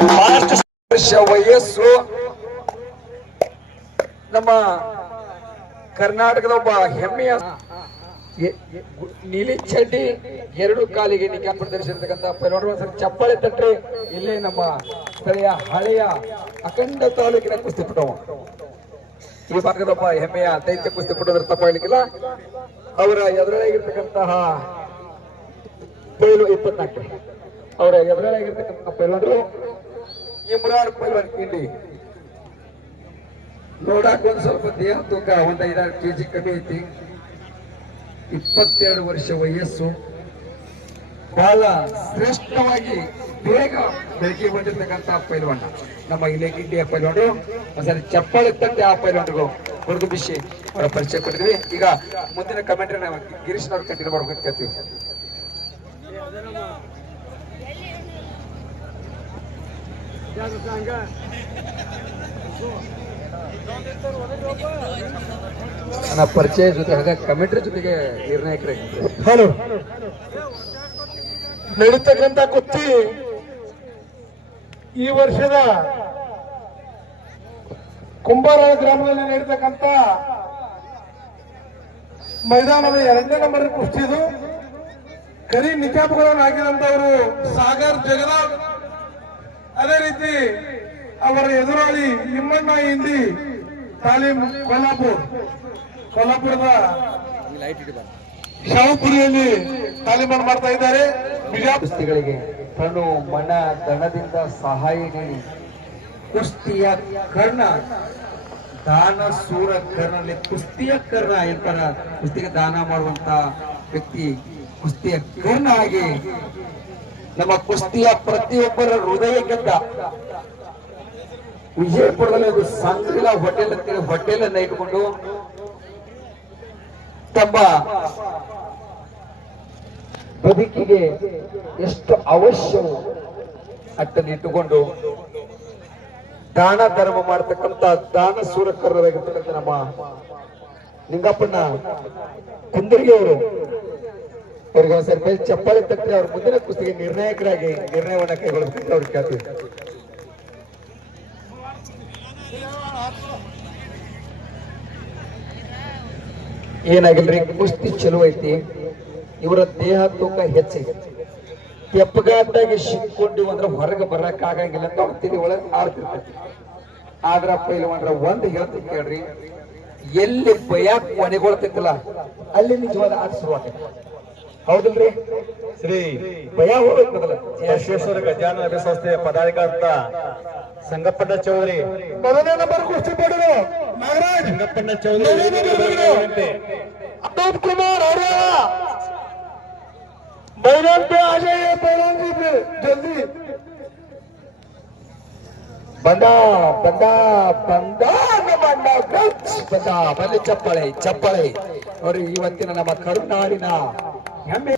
ವರ್ಷ ವಯಸ್ಸು. ನಮ್ಮ ಕರ್ನಾಟಕದ ಒಬ್ಬ ಹೆಮ್ಮೆಯ ನೀಲಿ ಚಡ್ಡಿ ಎರಡು ಕಾಲಿಗೆ ನಿಖಾ ಪೈಲ್ವಾನರು ಒಂದ್ಸರಿ ಚಪ್ಪಾಳೆ ಇಲ್ಲಿ ಇಲ್ಲೇ ನಮ್ಮ ಸ್ಥಳೀಯ ಹಳೆಯ ಅಖಂಡ ತಾಲೂಕಿನ ಕುಸ್ತಿಪಟು ಈ ಭಾಗದ ಒಬ್ಬ ಹೆಮ್ಮೆಯ ದೈತ್ಯ ಕುಸ್ತಿಪಟು ತಪ್ಪಾಗಲಿಕ್ಕಿಲ್ಲ ಅವರ ಎದುರಾಗಿರ್ತಕ್ಕಂತಹ ಪೈಲು ಇಪ್ಪತ್ನಾಲ್ಕು ಅವರ ಎದುರಾಗಿರ್ತಕ್ಕಂಥ ಪೈಲ್ವಾನರು ಇಮ್ರಾನ್ ಪಲ್ವನ್ ಕಿಂಡಿ ನೋಡಕ್ ಒಂದ್ ಸ್ವಲ್ಪ ದೇಹ ತೂಕ, ಒಂದ್ ಐದಾರು ಕೆಜಿ ಕಮ್ಮಿ ಐತಿ. ಇಪ್ಪತ್ತೆರಡು ವರ್ಷ ವಯಸ್ಸು. ಬಹಳ ಶ್ರೇಷ್ಠವಾಗಿ ಬೇಗ ಬೆಳಗ್ಗೆ ಬಂದಿರ್ತಕ್ಕಂಥ ಪೈಲ್ವಾನ. ನಮ್ಮ ಇಲೆಗಿಡ್ಡಿಯ ಪೈಲ್ವಾನರು, ಒಂದ್ಸರಿ ಚಪ್ಪಾಳೆ ತಂದೆ ಆ ಪೈಲ್ವಾನ್ರಿಗೂ ಹೊರಗು ಬಿಸಿ ಅವರ ಪರಿಚಯ ಕೊಟ್ಟಿದ್ವಿ ಈಗ ಮುಂದಿನ ಕಮೆಂಟ್ ನಾವು ಗಿರೀಶ್ ಅವ್ರ ಕಂಟಿನ್ಯೂ ಮಾಡ್ಬೇಕು ಅಂತ ನನ್ನ ಪರಿಚಯ ಜೊತೆ, ಹಾಗೆ ಕಮಿಟ್ರಿ ಜೊತೆಗೆ ನಿರ್ಣಾಯಕರಾಗಿದ್ದಾರೆ ಹಲೋ. ನಡೀತಕ್ಕಂಥ ಕುಸ್ತಿ ಈ ವರ್ಷದ ಕುಂಬಾರ ಗ್ರಾಮದಲ್ಲಿ ನಡೀತಕ್ಕಂಥ ಮೈದಾನದ ಎರಡನೇ ನಂಬರ್ ಕುಸ್ತಿ ಇದು. ಕರಿ ನಿಕಾಬ್ಗಳನ್ನು ಹಾಕಿದಂತವರು ಸಾಗರ್ ಜಗದಾವ್ ಅದೇ ರೀತಿ ಅವರ ಎದುರಾಳಿ ನಿಮ್ಮಣ್ಣ ಹಿಂದಿ, ತಾಲೀಮ್ ಕೊಲ್ಲಾಪುರ್. ಕೊಲ್ಲಾಪುರದ ಶಾವಪುರಿಯಲ್ಲಿ ತಾಲೀಮನ್ನು ಮಾಡ್ತಾ ಇದ್ದಾರೆ. ಕುಸ್ತಿಗಳಿಗೆ ಕಣ್ಣು ಮನ ದಣದಿಂದ ಸಹಾಯ ನೀಡಿ ಕುಸ್ತಿಯ ಕರ್ಣ, ದಾನ ಸೂರ ಕರ್ಣಲ್ಲಿ ಕುಸ್ತಿಯ ಕರ್ಣ ಎಂತರ ಕುಸ್ತಿಗೆ ದಾನ ಮಾಡುವಂತ ವ್ಯಕ್ತಿ ಕುಸ್ತಿಯ ಕರ್ಣ ಆಗಿ ನಮ್ಮ ಕುಸ್ತಿಯ ಪ್ರತಿಯೊಬ್ಬರ ಹೃದಯ ಗೆದ್ದ ವಿಜಯಪುರದಲ್ಲಿ ಒಂದು ಸಂಗ್ರಹ ಹೋಟೆಲ್ ಅಂತೇಳಿ ಹೋಟೆಲ್ ಇಟ್ಕೊಂಡು ತಮ್ಮ ಬದುಕಿಗೆ ಎಷ್ಟು ಅವಶ್ಯವು ಅಟ್ಟನ್ನು ಇಟ್ಟುಕೊಂಡು ದಾನ ಧರ್ಮ ಮಾಡತಕ್ಕಂತ ದಾನ ಸೂರಕರಾಗಿರ್ತಕ್ಕಂಥ ನಮ್ಮ ನಿಂಗಪ್ಪನ ಕುಂದರ್ಗಿ ಅವರು ಅವ್ರಿಗೆ ಮೇಲೆ ಚಪ್ಪಾಳೆ ತಟ್ಟರೆ ಅವ್ರ ಮುಂದಿನ ಕುಸ್ತಿಗೆ ನಿರ್ಣಾಯಕರಾಗಿ ನಿರ್ಣಯವನ್ನ ಕೈಗೊಳ್ಳಬೇಕಂತ ಅವ್ರಿಗೆ ಕೇಳ್ತೀವಿ ಏನಾಗಿಲ್ರಿ? ಕುಸ್ತಿ ಚಲೋ ಐತಿ. ಇವರ ದೇಹ ತೂಕ ಹೆಚ್ಚೈತಿ ತೆಪ್ಪಗಾಟಾಗಿ ಸಿಕ್ಕೊಂಡಿವ್ ಅಂದ್ರೆ ಹೊರಗೆ ಬರಕ್ ಆಗಂಗಿಲ್ಲ ಅಂತ ಅವ್ರ ತಿಳಿ ಒಳಗೆ ಆಡ್ತಿರ್ತಾರೆ. ಆದ್ರ ಪೈಲವಾನ್ರ ಒಂದ್ ಹೇಳ್ತಿ ಕೇಳ್ರಿ. ಎಲ್ಲಿ ಬಯಾಕ್ ಕೊನೆಗೊಳ್ತೈತಲ್ಲ ಅಲ್ಲಿ ನಿಜವಾದ ಆಟ ಹೌದಿಲ್ರಿ ಶ್ರೀ ಭಯ ಹೋಗ್ಬೇಕಲ್ಲ ಯಶೇಶ್ವರ ಗಜಾನ ಸಂಸ್ಥೆಯ ಪದಾಧಿಕಾರತ ಸಂಗಪ್ಪಣ್ಣ ಚೌಧರಿ ಮೊದಲನೇ ನಂಬರ್ ಕುಸ್ತಿ ಪಡೆದು ನಾಗರಾಜ್ ಸಂಗಪ್ಪಣ್ಣ ಚೌಧರಿ ಅನೂಪ್ ಕುಮಾರ್ ಅವರ बैरन पे आ जाइए बैरन जी पे जल्दी ಬಂದ ಬಂದ ಬಂದ ಬಂದ ಗಚ್ ಬಂದ ಬನ್ನಿ ಚಪ್ಪಳೆ ಚಪ್ಪಳೆ ನೋಡಿ ಇವತ್ತಿನ ನಮ್ಮ ಕರುನಾಡಿನ ಹೆಮ್ಮೆ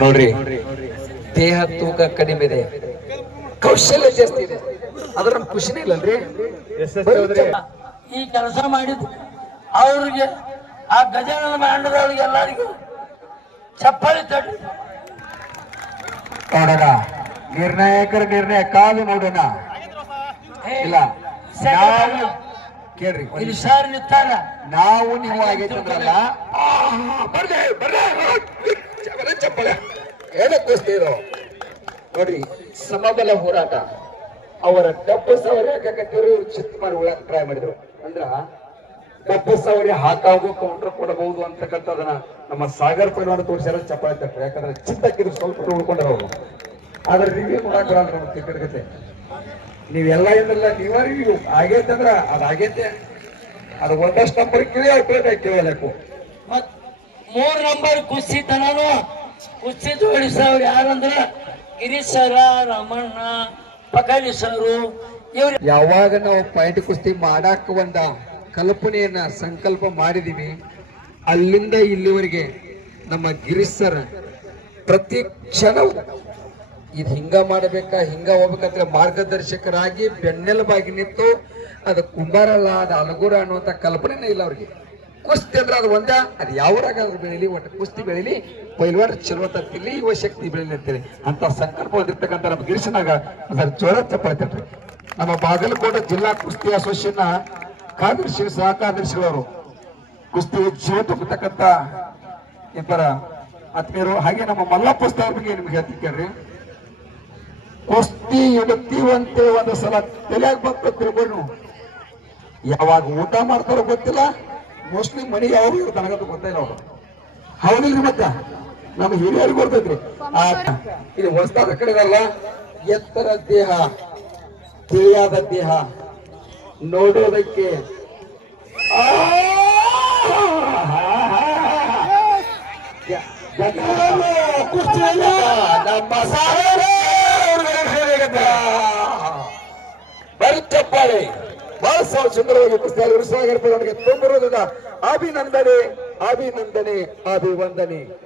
ನೋಡ್ರಿ ದೇಹ ತೂಕ ಕಡಿಮೆ ಇದೆ. ಕೌಶಲ್ಯ ಜಾಸ್ತಿ ಇದೆ. ಅದ್ರ ನಮ್ ಖುಷಿನೇ ಇಲ್ಲಲ್ರಿ ಈ ಕೆಲಸ ಮಾಡಿದ್ದು ಅವ್ರಿಗೆ ಆ ಗಜಾನನ ಮಂಡದವ್ರಿಗೆ ಎಲ್ಲರಿಗೂ ಚಪ್ಪಾಳಿ ತಟ್ಟಿ. ನೋಡೋಣ. ನಿರ್ಣಾಯಕರ ನಿರ್ಣಯ ಕಾದು ನೋಡೋಣ. ಇಲ್ಲ. ನಾವು ಕೇಳ್ರಿ ಇಲ್ಲಿ. ಸರ್ ನಿಂತಾರ. ನಾವು ನೀವು ಆಗೈತಂದ್ರಲ್ಲ ಬರ್ದೆ ಬರ್ದೆ. ಚಪ್ಪಲೆ. ನೋಡಿ ನೋಡ್ರಿ, ಸಮಬಲ ಹೋರಾಟ. ಅವರ ಡಬ್ಬ ಸಾವಿರ ಚಿತ್ತ ಮಾಡಿ ಉಳಕ್ ಟ್ರೈ ಮಾಡಿದ್ರು? ಅಂದ್ರ, ಡಬ್ಬ ಸಾವಿರ ಹಾಕಾಗೋ ಕೌಂಟರ್ ಕೊಡಬಹುದು ಅಂತಕ್ಕಂಥದನ್ನ ನಮ್ಮ ಸಾಗರ್ ಪರಿವಾರ ತೋರಿಸ್ಯಾರ ಚಪ್ಪಾಳೆ ತಟ್ಟರು ಯಾಕಂದ್ರೆ ಚಿತ್ತಕ್ಕಿದ್ರು ಸ್ವಲ್ಪ ಉಳ್ಕೊಂಡ್ರ ಅವರು. ಆದ್ರೆ ರಿವ್ಯೂ ಮಾಡಕ್ ಬರಲ್ಲ ನಮ್ಮ ಕತೆ. ನೀವೆಲ್ಲ ಇದ್ರಲ್ಲ ನೀವ ರಿವ್ಯೂ ಆಗೈತೆ ಅಂದ್ರ ಅದ್ ಆಗೈತೆ. ಅದು ಒಂದಷ್ಟು ನಂಬರ್ ಕೇಳಿ ಅಪ್ಡೇಟ್ ಆಗಿ ಕೇಳಬೇಕು ಮತ್ ಮೂರ್ ನಂಬರ್ ಕುಸಿತನೂ ಕುಸ್ತಿ ತೋರಿಸವ್ರು ಯಾರಂದ್ರ ಗಿರೀಶ್ ಸರ ರಾಮಣ್ಣ ಪಕಾಲಿ ಸರು, ಇವ್ರು ಯಾವಾಗ ನಾವು ಪೈಂಟ್ ಕುಸ್ತಿ ಮಾಡಾಕ ಒಂದ ಕಲ್ಪನೆಯನ್ನ ಸಂಕಲ್ಪ ಮಾಡಿದೀವಿ, ಅಲ್ಲಿಂದ ಇಲ್ಲಿವರೆಗೆ ನಮ್ಮ ಗಿರೀಶ್ ಪ್ರತಿ ಕ್ಷಣ ಇದು ಹಿಂಗ ಮಾಡಬೇಕಾ, ಹಿಂಗ ಹೋಗ್ಬೇಕಂತ ಮಾರ್ಗದರ್ಶಕರಾಗಿ ಬೆನ್ನೆಲುಬಾಗಿ ನಿಂತು ಅದು ಕುಂಬಾರಲ್ಲ, ಅದು ಅಲಗುರ ಅನ್ನುವಂಥ ಕಲ್ಪನೆನೇ ಇಲ್ಲ ಅವ್ರಿಗೆ. ಕುಸ್ತಿ ಅಂದ್ರೆ ಅದು ಒಂದ. ಅದು ಯಾವ್ರಾಗಾದ್ರೂ ಬೆಳೀಲಿ, ಒಟ್ಟು ಕುಸ್ತಿ ಬೆಳೀಲಿ ಪೈಲ್ವಾರ ಚಲೋ ತಪ್ಪಿಲಿ ಯುವ ಶಕ್ತಿ ಬೆಳೀಲಿ ಅಂತೇಳಿ. ಅಂತ ಸಂಕಲ್ಪ ಹೊಂದಿರ್ತಕ್ಕಂಥ ನಮ್ಮ ಗಿರಿಶನಾಗ ಅದರ ಚಪ್ಪಾಳೆ ನಮ್ಮ ಬಾಗಲಕೋಟೆ ಜಿಲ್ಲಾ ಕುಸ್ತಿ ಅಸೋಸಿಯೇಷನ್ ಕಾರ್ಯದರ್ಶಿ ಸಹ ಕಾರ್ಯದರ್ಶಿಗಳವರು ಕುಸ್ತಿ ಜೀವ ತುಂಬತಕ್ಕಂಥ ಇಬ್ಬರ ಆತ್ಮೀಯರು, ಹಾಗೆ ನಮ್ಮ ಮಲ್ಲಪ್ಪ ಅವ್ರ ಬಗ್ಗೆ ನಿಮ್ಗೆ ಹೇಳ್ತಿದ್ದೇನೆ ಕುಸ್ತಿ ಇಡುತ್ತೀವಂತೆ ಒಂದು ಸಲ ತಲೆಯಾಗ ಬಂತ ತಿಳ್ಕೊಂಡು ಯಾವಾಗ ಊಟ ಮಾಡ್ತಾರೋ ಗೊತ್ತಿಲ್ಲ. ಮೋಸ್ಟ್ಲಿ ಮನಿ ಯಾವಾಗ ನನಗಂತೂ ಗೊತ್ತಿಲ್ಲ ಅವರು. ಹೌದಿಲ್ರಿ ಮತ್ತ? ನಮ್ಮ ಹಿರಿಯರಿಗೆ ಗೊತ್ತೈತ್ರಿ ಆ ಇದು ಹೊಸದಾದ ಕಡೆ ಅಲ್ಲ ಎತ್ತರ ದೇಹ ತಿಳಿಯಾದ ದೇಹ ನೋಡೋದಕ್ಕೆ ನಮ್ಮ ಸಾರೇ ಬರೀ ಚಪ್ಪಾಳೆ ಬಹಳ ಸ- ಸುಂದರವಾಗಿ ಕುಸ್ತಿ ಉತ್ಸಾಹ ಅವರಿಗೆ ತುಂಬಿರುವುದರಿಂದ ಅಭಿನಂದನೆ ಅಭಿನಂದನೆ ಅಭಿವಂದನೆ.